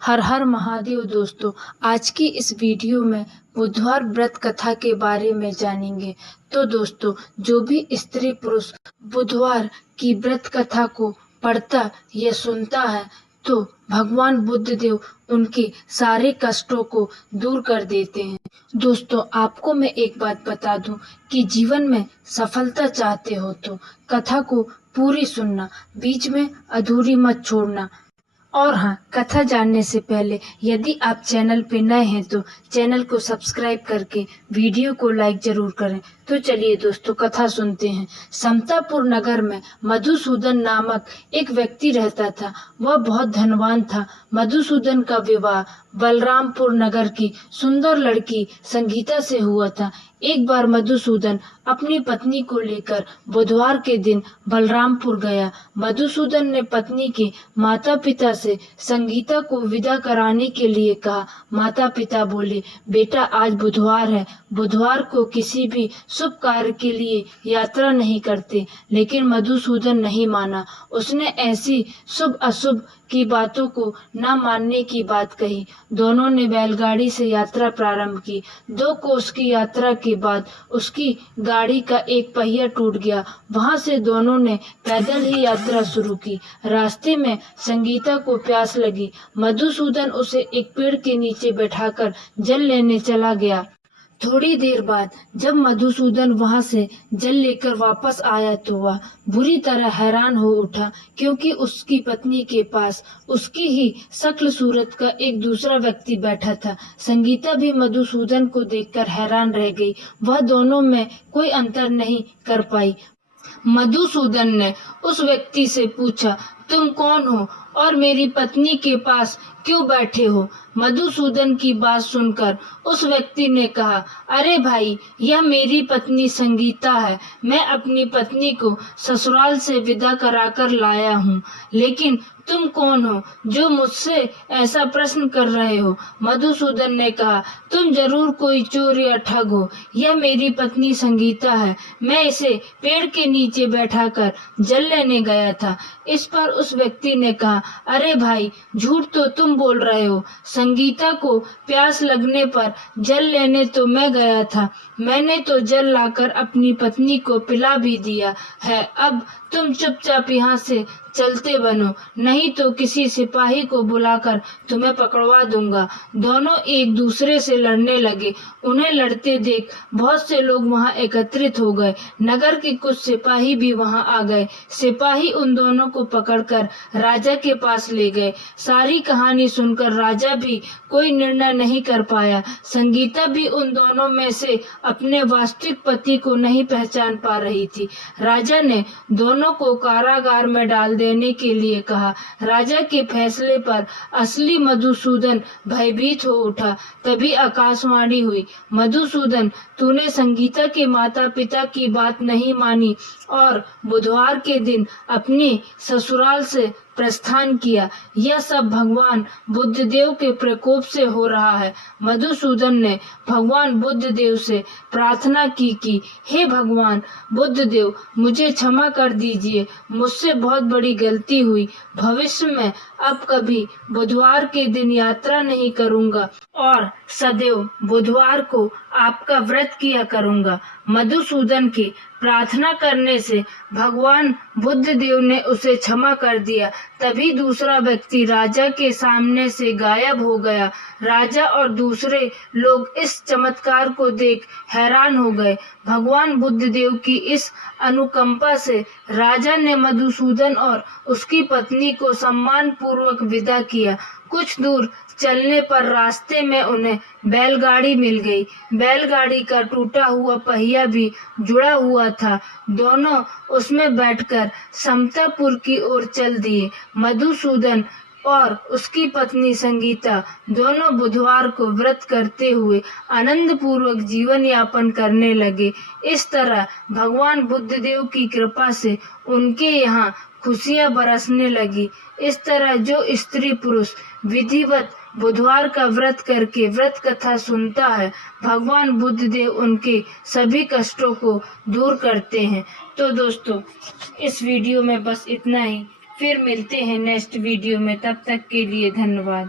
हर हर महादेव दोस्तों। आज की इस वीडियो में बुधवार व्रत कथा के बारे में जानेंगे। तो दोस्तों, जो भी स्त्री पुरुष बुधवार की व्रत कथा को पढ़ता या सुनता है तो भगवान बुद्ध देव उनके सारे कष्टों को दूर कर देते हैं। दोस्तों, आपको मैं एक बात बता दूं कि जीवन में सफलता चाहते हो तो कथा को पूरी सुनना, बीच में अधूरी मत छोड़ना। और हाँ, कथा जानने से पहले यदि आप चैनल पे नए हैं तो चैनल को सब्सक्राइब करके वीडियो को लाइक जरूर करें। तो चलिए दोस्तों, कथा सुनते हैं। समतापुर नगर में मधुसूदन नामक एक व्यक्ति रहता था। वह बहुत धनवान था। मधुसूदन का विवाह बलरामपुर नगर की सुंदर लड़की संगीता से हुआ था। एक बार मधुसूदन अपनी पत्नी को लेकर बुधवार के दिन बलरामपुर गया। मधुसूदन ने पत्नी के माता पिता से संगीता को विदा कराने के लिए कहा। माता पिता बोले, बेटा आज बुधवार है, बुधवार को किसी भी शुभ कार्य के लिए यात्रा नहीं करते। लेकिन मधुसूदन नहीं माना। उसने ऐसी शुभ अशुभ की बातों को न मानने की बात कही। दोनों ने बैलगाड़ी से यात्रा प्रारंभ की। 2 कोस की यात्रा के बाद उसकी गाड़ी का एक पहिया टूट गया। वहां से दोनों ने पैदल ही यात्रा शुरू की। रास्ते में संगीता को प्यास लगी। मधुसूदन उसे एक पेड़ के नीचे बैठाकर जल लेने चला गया। थोड़ी देर बाद जब मधुसूदन वहां से जल लेकर वापस आया तो वह बुरी तरह हैरान हो उठा, क्योंकि उसकी पत्नी के पास उसकी ही शक्ल सूरत का एक दूसरा व्यक्ति बैठा था। संगीता भी मधुसूदन को देखकर हैरान रह गई। वह दोनों में कोई अंतर नहीं कर पाई। मधुसूदन ने उस व्यक्ति से पूछा, तुम कौन हो और मेरी पत्नी के पास क्यों बैठे हो? मधुसूदन की बात सुनकर उस व्यक्ति ने कहा, अरे भाई, यह मेरी पत्नी संगीता है। मैं अपनी पत्नी को ससुराल से विदा कराकर लाया हूँ। लेकिन तुम कौन हो जो मुझसे ऐसा प्रश्न कर रहे हो? मधुसूदन ने कहा, तुम जरूर कोई चोर या ठग हो। यह मेरी पत्नी संगीता है। मैं इसे पेड़ के नीचे बैठाकर जल लेने गया था। इस पर उस व्यक्ति ने कहा, अरे भाई, झूठ तो तुम बोल रहे हो। संगीता को प्यास लगने पर जल लेने तो मैं गया था। मैंने तो जल लाकर अपनी पत्नी को पिला भी दिया है। अब तुम चुपचाप यहाँ से चलते बनो, नहीं तो किसी सिपाही को बुलाकर तुम्हें पकड़वा दूंगा। दोनों एक दूसरे से लड़ने लगे। उन्हें लड़ते देख बहुत से लोग वहां एकत्रित हो गए। नगर के कुछ सिपाही भी वहां आ गए। सिपाही उन दोनों को पकड़कर राजा के पास ले गए। सारी कहानी सुनकर राजा भी कोई निर्णय नहीं कर पाया। संगीता भी उन दोनों में से अपने वास्तविक पति को नहीं पहचान पा रही थी। राजा ने दोनों को कारागार में डाल देने के लिए कहा। राजा के फैसले पर असली मधुसूदन भयभीत हो उठा। तभी आकाशवाणी हुई, मधुसूदन, तूने संगीता के माता पिता की बात नहीं मानी और बुधवार के दिन अपने ससुराल से प्रस्थान किया। यह सब भगवान बुद्ध देव के प्रकोप से हो रहा है। मधुसूदन ने भगवान बुद्ध देव से प्रार्थना की कि हे भगवान बुद्ध देव, मुझे क्षमा कर दीजिए। मुझसे बहुत बड़ी गलती हुई। भविष्य में अब कभी बुधवार के दिन यात्रा नहीं करूंगा और सदैव बुधवार को आपका व्रत किया करूंगा। मधुसूदन की प्रार्थना करने से भगवान बुद्ध देव ने उसे क्षमा कर दिया। तभी दूसरा व्यक्ति राजा के सामने से गायब हो गया। राजा और दूसरे लोग इस चमत्कार को देख हैरान हो गए। भगवान बुद्ध देव की इस अनुकंपा से राजा ने मधुसूदन और उसकी पत्नी को सम्मान पूर्वक विदा किया। कुछ दूर चलने पर रास्ते में उन्हें बैलगाड़ी मिल गई। बैलगाड़ी का टूटा हुआ पहिया भी जुड़ा हुआ था। दोनों उसमें बैठकर समतापुर की ओर चल दिए। मधुसूदन और उसकी पत्नी संगीता दोनों बुधवार को व्रत करते हुए आनंद पूर्वक जीवन यापन करने लगे। इस तरह भगवान बुद्ध देव की कृपा से उनके यहाँ खुशियां बरसने लगी। इस तरह जो स्त्री पुरुष विधिवत बुधवार का व्रत करके व्रत कथा सुनता है, भगवान बुद्ध देव उनके सभी कष्टों को दूर करते हैं। तो दोस्तों, इस वीडियो में बस इतना ही। फिर मिलते हैं नेक्स्ट वीडियो में। तब तक के लिए धन्यवाद।